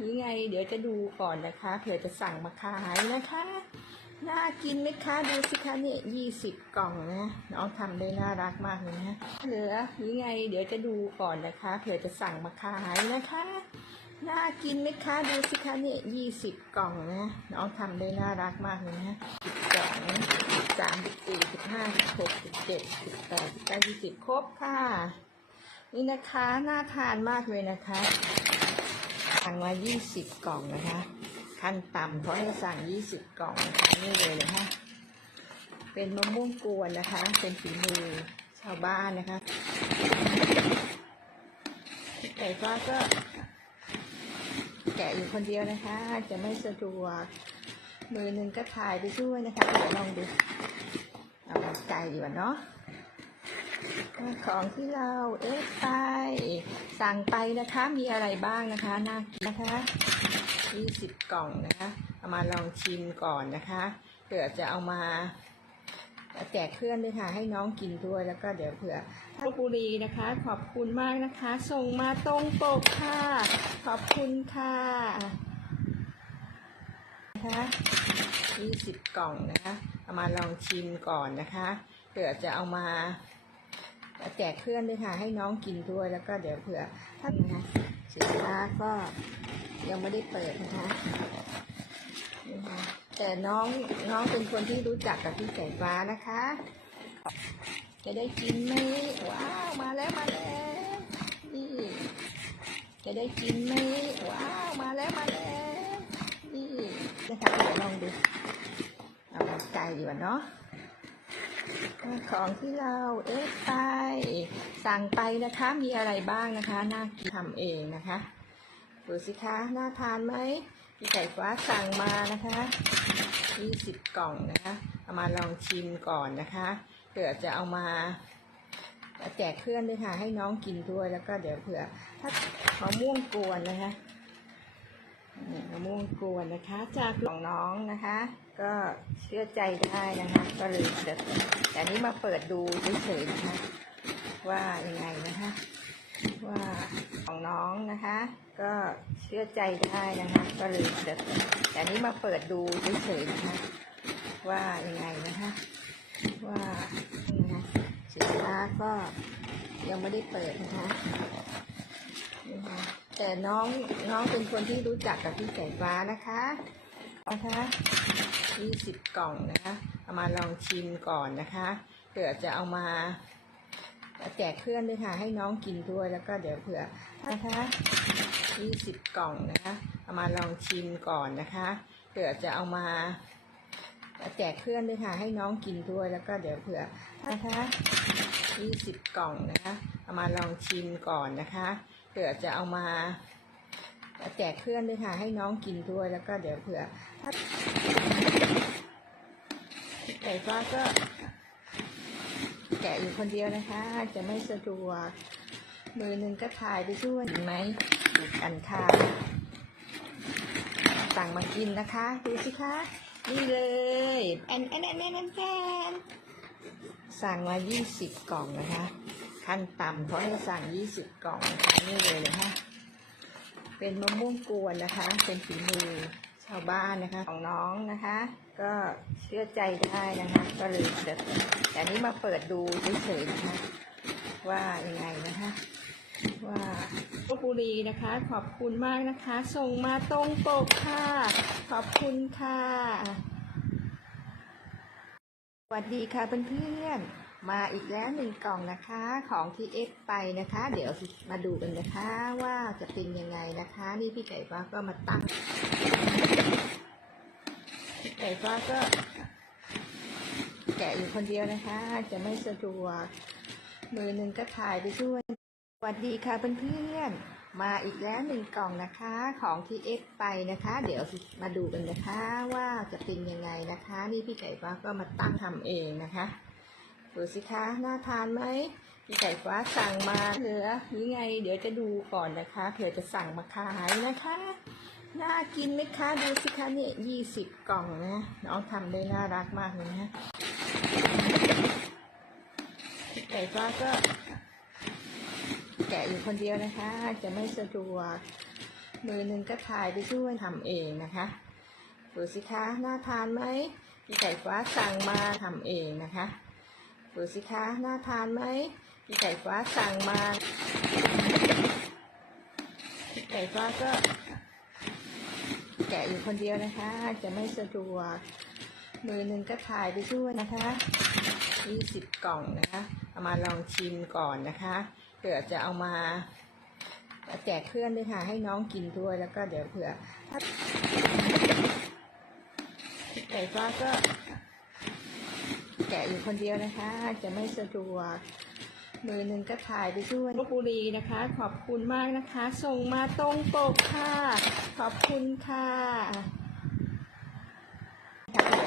นี่ไง เดี๋ยวจะดูก่อนนะคะเผื่อจะสั่งมาขายนะคะ น่ากินไหมคะดูสิคะเนี่ยยี่สิบกล่องนะน้องทำได้น่ารักมากเลยนะเหลือนี่ไง เดี๋ยวจะดูก่อนนะคะเผื่อจะสั่งมาขายนะคะน่ากินไหมคะดูสิคะเนี่ยยี่สิบกล่องนะน้องทำได้น่ารักมากเลยนะสิบสองสามสิบสี่สิบห้าสิบหกสิบเจ็ดสิบแปดสิบเก้ายี่สิบครบค่ะ นี่นะคะน่าทานมากเลยนะคะ สั่งมา 20 กล่องนะคะ ขั้นต่ำเขาให้สั่ง 20 กล่องนะคะนี่เลยนะคะเป็นมะม่วงกวนนะคะ เป็นฝีมือชาวบ้านนะคะไก่ฟ้าก็แกะอยู่คนเดียวนะคะ จะไม่สะดวก มือหนึ่งก็ถ่ายไปด้วยนะคะเดี๋ยวลองดูเอาแบบไก่เนาะของที่เราเอฟไป สั่งไปนะคะ มีอะไรบ้างนะคะน่ากินนะคะ20กล่องนะคะ เอามาลองชิมก่อนนะคะเผื่อจะเอามาแจกเพื่อนด้วยค่ะ ให้น้องกินด้วยแล้วก็เดี๋ยวเผื่อลพบุรีนะคะ ขอบคุณมากนะคะ ส่งมาตรงปกค่ะ ขอบคุณค่ะนะคะ20กล่องนะคะ เอามาลองชิมก่อนนะคะเผื่อจะเอามา แจกเพื่อนด้วยค่ะ ให้น้องกินด้วยแล้วก็เดี๋ยวเผื่อท่านนะคะสินค้าก็ยังไม่ได้เปิดนะคะแต่น้องน้องเป็นคนที่รู้จักกับพี่ไก่ฟ้านะคะ จะได้กินไหมว้าวมาแล้วมาแล้วนี่ จะได้กินไหมว้าวมาแล้วมาแล้วนี่นะคะเดี๋ยวลองดูเอาแบบไก่ดีกว่าเนาะ ของที่เราเอฟไปสั่งไปนะคะ มีอะไรบ้างนะคะ น่ากินทำเองนะคะ ดูสิคะ น่าทานไหมพี่ไก่ฟ้าสั่งมานะคะ20กล่องนะคะ เอามาลองชิมก่อนนะคะเผื่อจะเอามาแจกเพื่อนด้วยค่ะ ให้น้องกินด้วย แล้วก็เดี๋ยวเผื่อถ้ามะม่วงกวนนะคะ ม่วงกวนนะคะ จากของน้องนะคะ ก็เชื่อใจได้นะคะ ก็เลยจะแต่นี้มาเปิดดูเฉยๆนะคะ ว่ายังไงนะคะ ว่าของน้องนะคะ ก็เชื่อใจได้นะคะ ก็เลยจะแต่นี้มาเปิดดูเฉยๆนะคะว่ายังไงนะคะ ว่านี่นะคะสินค้าก็ยังไม่ได้เปิดนะคะนี่ค่ะ แต่น้องน้องเป็นคนที่รู้จักกับพี่ไก่ฟ้านะคะนะคะ20กล่องนะคะเอามาลองชิมก่อนนะคะเผื่อจะเอามาแจกเพื่อนด้วยค่ะให้น้องกินด้วยแล้วก็เดี๋ยวเผื่อนะคะ20กล่องนะคะเอามาลองชิมก่อนนะคะเผื่อจะเอามาแจกเพื่อนด้วยค่ะให้น้องกินด้วยแล้วก็เดี๋ยวเผื่อนะคะ20กล่องนะคะเอามาลองชิมก่อนนะคะ เผื่อจะเอามาแจกเพื่อนด้วยค่ะ ให้น้องกินด้วยแล้วก็เดี๋ยวเผื่อไก่ฟ้าก็แกะอยู่คนเดียวนะคะ จะไม่สะดวก มือหนึ่งก็ถ่ายไปด้วยเห็นไหมดูกันค่ะสั่งมากินนะคะ ดูสิคะ นี่เลยแอนแอนแอนแอนแอนแอนสั่งมา 20 กล่องนะคะ ขั้นต่ำเขาให้สั่ง20กล่องนะคะนี่เลยนะคะเป็นมะม่วงกวนนะคะ เป็นฝีมือชาวบ้านนะคะ ของน้องนะคะ ก็เชื่อใจได้นะคะ ก็เลยจะแต่นี้มาเปิดดูเฉยๆนะคะว่ายังไงนะคะ ว่าลพบุรีนะคะ ขอบคุณมากนะคะ ส่งมาตรงปกค่ะ ขอบคุณค่ะสวัสดีค่ะเพื่อนๆ มาอีกแล้วหนึ่งกล่องนะคะของที่เอฟไปนะคะ เดี๋ยวมาดูกันนะคะว่าจะเป็นยังไงนะคะ นี่พี่ไก่ฟ้าก็มาตั้งพี่ไก่ฟ้าก็ แกะอยู่คนเดียวนะคะ จะไม่สะดวกมือหนึ่งก็ถ่ายไปด้วยสวัสดีค่ะเพื่อนๆมาอีกแล้วหนึ่งกล่องนะคะของที่เอฟไปนะคะ เดี๋ยวมาดูกันนะคะว่าจะเป็นยังไงนะคะ นี่พี่ไก่ฟ้าก็มาตั้งทำเองนะคะ ดูสิคะน่าทานไหมพี่ไก่ฟ้าสั่งมาเหลือนี่ไง เดี๋ยวจะดูก่อนนะคะเผื่อจะสั่งมาขายนะคะ น่ากินไหมคะดูสิคะเนี่ยยี่สิบกล่องนะน้องทำได้น่ารักมากเลยนะพี่ไก่ฟ้าก็แกะอยู่คนเดียวนะคะ จะไม่สะดวกมือหนึ่งก็ถ่ายไปด้วยทำเองนะคะดูสิคะน่าทานไหมพี่ไก่ฟ้าสั่งมาทำเองนะคะ ดูสิคะ น่าทานไหมพี่ไก่ฟ้าสั่งมาพี่ไก่ฟ้าก็แกะอยู่คนเดียวนะคะ จะไม่สะดวก มือหนึ่งก็ถ่ายไปด้วยนะคะ20กล่องนะคะเอามาลองชิมก่อนนะคะเผื่อจะเอามาแจกเพื่อนด้วยค่ะ ให้น้องกินด้วยแล้วก็เดี๋ยวเผื่อไก่ฟ้าก็ แกะอยู่คนเดียวนะคะ จะไม่สะดวก มือหนึ่งก็ถ่ายไปด้วยลบบุรีนะคะ ขอบคุณมากนะคะ ส่งมาตรงปกค่ะ ขอบคุณค่ะ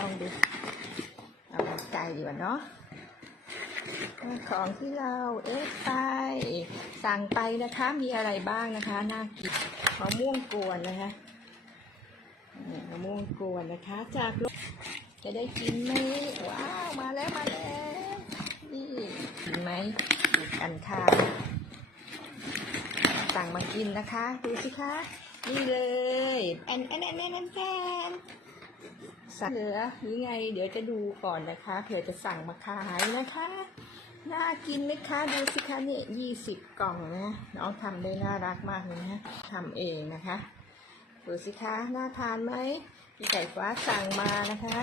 ลองดูเอาไก่ดีกว่าเนาะของที่เราเอ๊ะไป สั่งไปนะคะ มีอะไรบ้างนะคะ น่ากินมะม่วงกวนนะคะมะม่วงกวนนะคะ จาก จะได้กินไหมว้าวมาแล้วมาแล้วนี่กินไหมดูกันค่ะสั่งมากินนะคะ ดูสิคะนี่เลยแอนแอนแอนแอนแอนแอนสั่งเหลือหรือไง เดี๋ยวจะดูก่อนนะคะเผื่อจะสั่งมาขายนะคะน่ากินไหมคะดูสิคะนี่ยี่สิบกล่องนะน้องทำได้น่ารักมากเลยนะทำเองนะคะดูสิคะน่าทานไหม พี่ไก่ฟ้าสั่งมานะคะ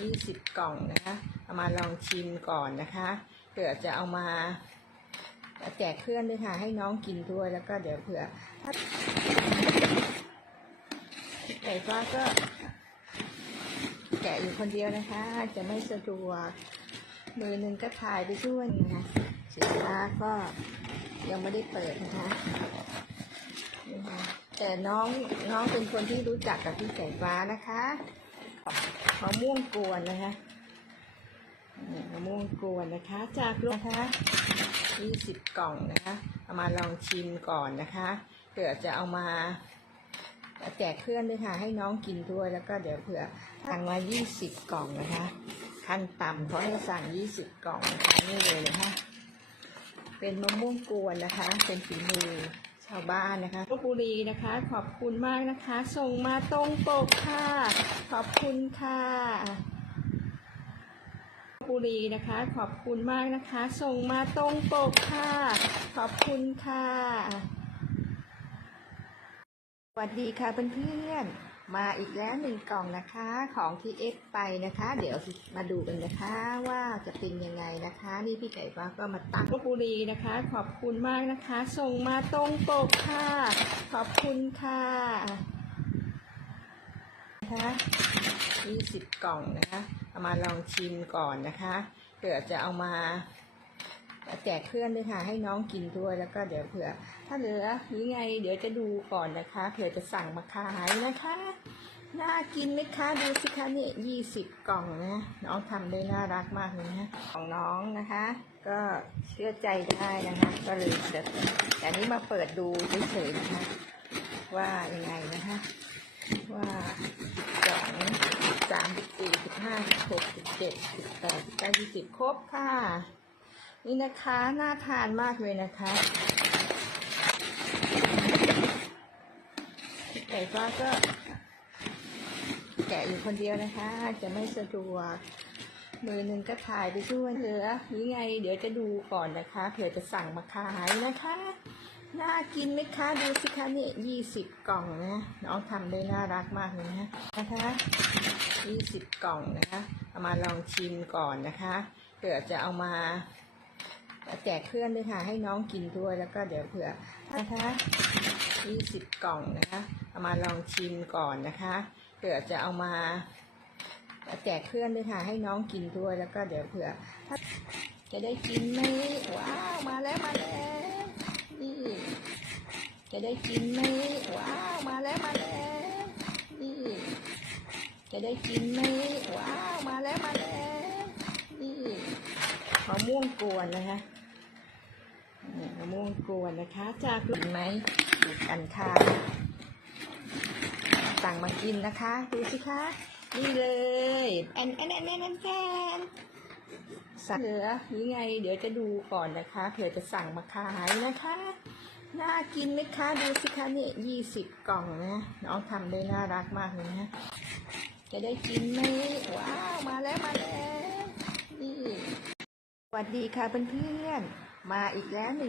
ยี่สิบกล่องนะคะเอามาลองชิมก่อนนะคะเผื่อจะเอามาแจกเพื่อนด้วยค่ะ ให้น้องกินด้วยแล้วก็เดี๋ยวเผื่อถ้าไก่ฟ้าก็ แกะอยู่คนเดียวนะคะ จะไม่สะดวกมือหนึ่งก็ถ่ายไปด้วยนะคะสินค้าก็ยังไม่ได้เปิดนะคะนี่ค่ะ แต่น้องน้องเป็นคนที่รู้จักกับพี่ไก่ฟ้านะคะมะม่วงกวนนะคะมะม่วงกวนนะคะ จากรถนะคะ20กล่องนะคะเอามาลองชิมก่อนนะคะเผื่อจะเอามาแจกเพื่อนด้วยค่ะ ให้น้องกินด้วยแล้วก็เดี๋ยวเผื่อสั่งมา20กล่องนะคะขั้นต่ำเขาให้สั่ง20กล่องนะคะนี่เลยนะคะเป็นมะม่วงกวนนะคะ เป็นฝีมือ ชาวบ้านนะคะลบบุรีนะคะ ขอบคุณมากนะคะ ส่งมาตรงปกค่ะ ขอบคุณค่ะลบุรีนะคะ ขอบคุณมากนะคะ ส่งมาตรงปกค่ะ ขอบคุณค่ะ สวัสดีค่ะเพื่อนๆ มาอีกแล้วหนึ่งกล่องนะคะของที่เอฟไปนะคะ เดี๋ยวมาดูกันนะคะว่าจะเป็นยังไงนะคะ นี่พี่ไก่ฟ้าก็มาตั้งลบบุรีนะคะ ขอบคุณมากนะคะ ส่งมาตรงปกค่ะ ขอบคุณค่ะนะคะ20 กล่องนะคะเอามาลองชิมก่อนนะคะเผื่อจะเอามา แจกเพื่อนด้วยค่ะ ให้น้องกินด้วยแล้วก็เดี๋ยวเผื่อ ถ้าเหลือหรือไง เดี๋ยวจะดูก่อนนะคะ เผื่อจะสั่งมาขายนะคะ น่ากินไหมคะ ดูสิคะนี่ยี่สิบกล่องนะ น้องทำได้น่ารักมากเลยนะของน้องนะคะ ก็เชื่อใจได้นะคะ ก็เลยจะแต่นี้มาเปิดดูเฉยๆนะคะว่ายังไงนะคะ ว่าสองสามสิบสี่สิบห้าสิบหกสิบเจ็ดสิบแปดสิบเก้ายี่สิบครบค่ะ นี่นะคะน่าทานมากเลยนะคะไก่ฟ้าก็แกะอยู่คนเดียวนะคะ จะไม่สะดวกมือหนึ่งก็ถ่ายไปด้วยเหลือหรือไง เดี๋ยวจะดูก่อนนะคะ เผื่อจะสั่งมาขายนะคะ น่ากินไหมคะ ดูสิคะนี่ยี่สิบกล่องนะ น้องทำได้น่ารักมากเลยนะนะคะยี่สิบกล่องนะคะเอามาลองชิมก่อนนะคะเผื่อจะเอามา แจกเพื่อนด้วยค่ะ ให้น้องกินด้วยแล้วก็เดี๋ยวเผื่อนะคะ20กล่องนะคะเอามาลองชิมก่อนนะคะเผื่อจะเอามาแจกเพื่อนด้วยค่ะ ให้น้องกินด้วยแล้วก็เดี๋ยวเผื่อถ้าจะได้กินไหมว้าวมาแล้วมาแล้วนี่ จะได้กินไหมว้าวมาแล้วมาแล้วนี่ จะได้กินไหมว้าวมาแล้วมาแล้วนี่มะม่วงกวนนะคะ มะม่วงกวนนะคะ จากกินไหมดูกันค่ะสั่งมากินนะคะ ดูสิคะ นี่เลยแอนแอนแอนแอนแอนแอนสั่งเหลือหรือไง เดี๋ยวจะดูก่อนนะคะ เผื่อจะสั่งมาขายนะคะ น่ากินไหมคะ ดูสิคะนี่ยี่สิบกล่องนะ น้องทำได้น่ารักมากเลยนะ จะได้กินไหมว้าว มาแล้วมาแล้วนี่สวัสดีค่ะเพื่อนๆ มาอีกแล้วหนึ่ง